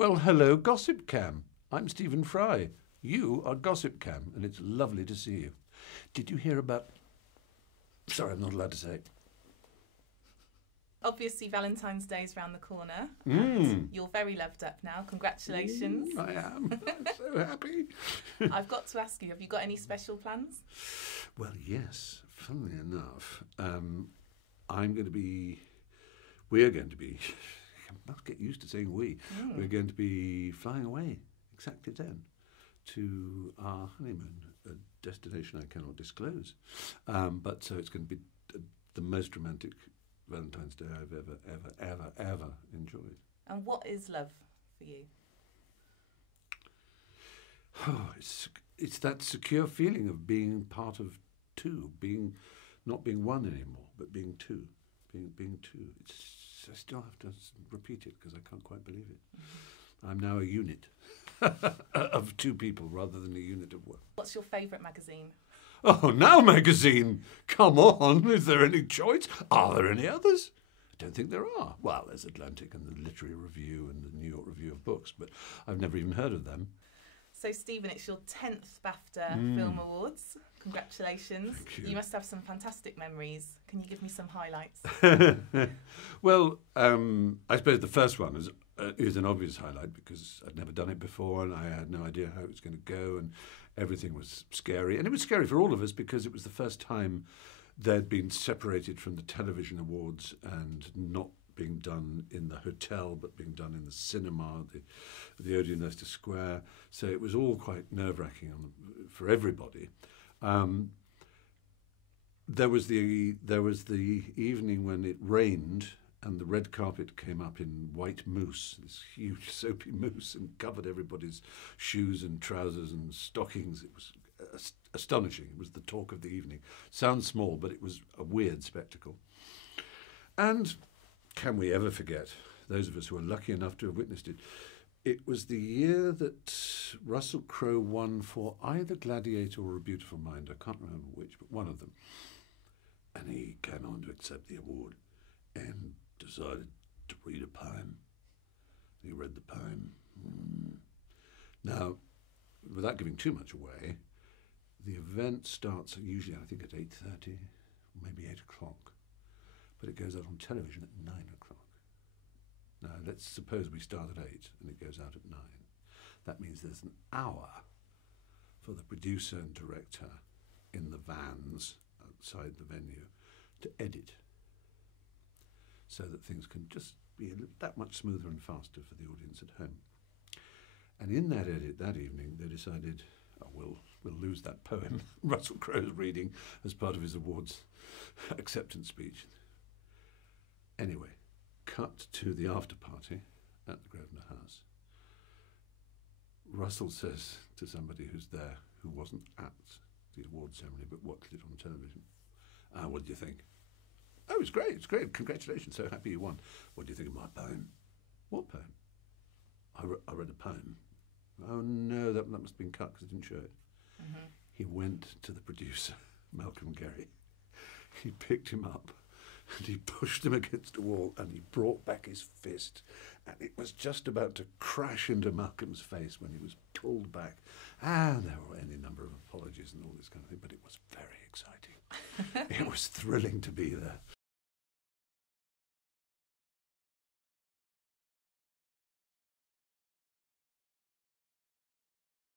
Well, hello, Gossip Cam. I'm Stephen Fry. You are Gossip Cam, and it's lovely to see you. Did you hear about... Sorry, I'm not allowed to say it. Obviously, Valentine's Day is around the corner. And you're very loved up now. Congratulations. I am. I'm so happy. I've got to ask you, have you got any special plans? Well, yes. Funnily enough, we're going to be... I must get used to saying we. We're going to be flying away exactly then to our honeymoon, a destination I cannot disclose. But so it's going to be the most romantic Valentine's Day I've ever enjoyed. And what is love for you? Oh, it's that secure feeling of being part of two, not being one anymore, but being two, being two. I still have to repeat it because I can't quite believe it. I'm now a unit of two people rather than a unit of one. What's your favourite magazine? Oh, Now Magazine! Come on, is there any choice? Are there any others? I don't think there are. Well, there's Atlantic and the Literary Review and the New York Review of Books, but I've never even heard of them. So, Stephen, it's your 10th BAFTA Film Awards. Congratulations. Thank you. You must have some fantastic memories. Can you give me some highlights? Well, I suppose the first one is an obvious highlight because I'd never done it before and I had no idea how it was going to go and everything was scary. And it was scary for all of us because it was the first time they'd been separated from the television awards and not being done in the hotel but being done in the cinema, the Odeon Leicester Square. So it was all quite nerve-wracking for everybody. There was the evening when it rained and the red carpet came up in white mousse, this huge soapy mousse, and covered everybody's shoes and trousers and stockings. It was astonishing. It was the talk of the evening. Sounds small, but it was a weird spectacle. And can we ever forget, those of us who are lucky enough to have witnessed it, it was the year that Russell Crowe won for either Gladiator or A Beautiful Mind. I can't remember which, but one of them. And he came on to accept the award and decided to read a poem. He read the poem. Now, without giving too much away, the event starts usually, I think, at 8:30, maybe 8 o'clock. But it goes out on television at 9 o'clock. Now, let's suppose we start at 8 and it goes out at 9. That means there's an hour for the producer and director in the vans outside the venue to edit so that things can just be that much smoother and faster for the audience at home. And in that edit that evening, they decided, oh, we'll lose that poem Russell Crowe's reading as part of his awards acceptance speech. Anyway, cut to the after party at the Grosvenor House. Russell says to somebody who's there, who wasn't at the award ceremony but watched it on television, what do you think? Oh, it's great, congratulations, so happy you won. What do you think of my poem? What poem? I read a poem. Oh no, that must have been cut because I didn't show it. He went to the producer, Malcolm Gary. He picked him up and he pushed him against a wall and he brought back his fist and it was just about to crash into Malcolm's face when he was pulled back. And there were any number of apologies and all this kind of thing, but it was very exciting. It was thrilling to be there.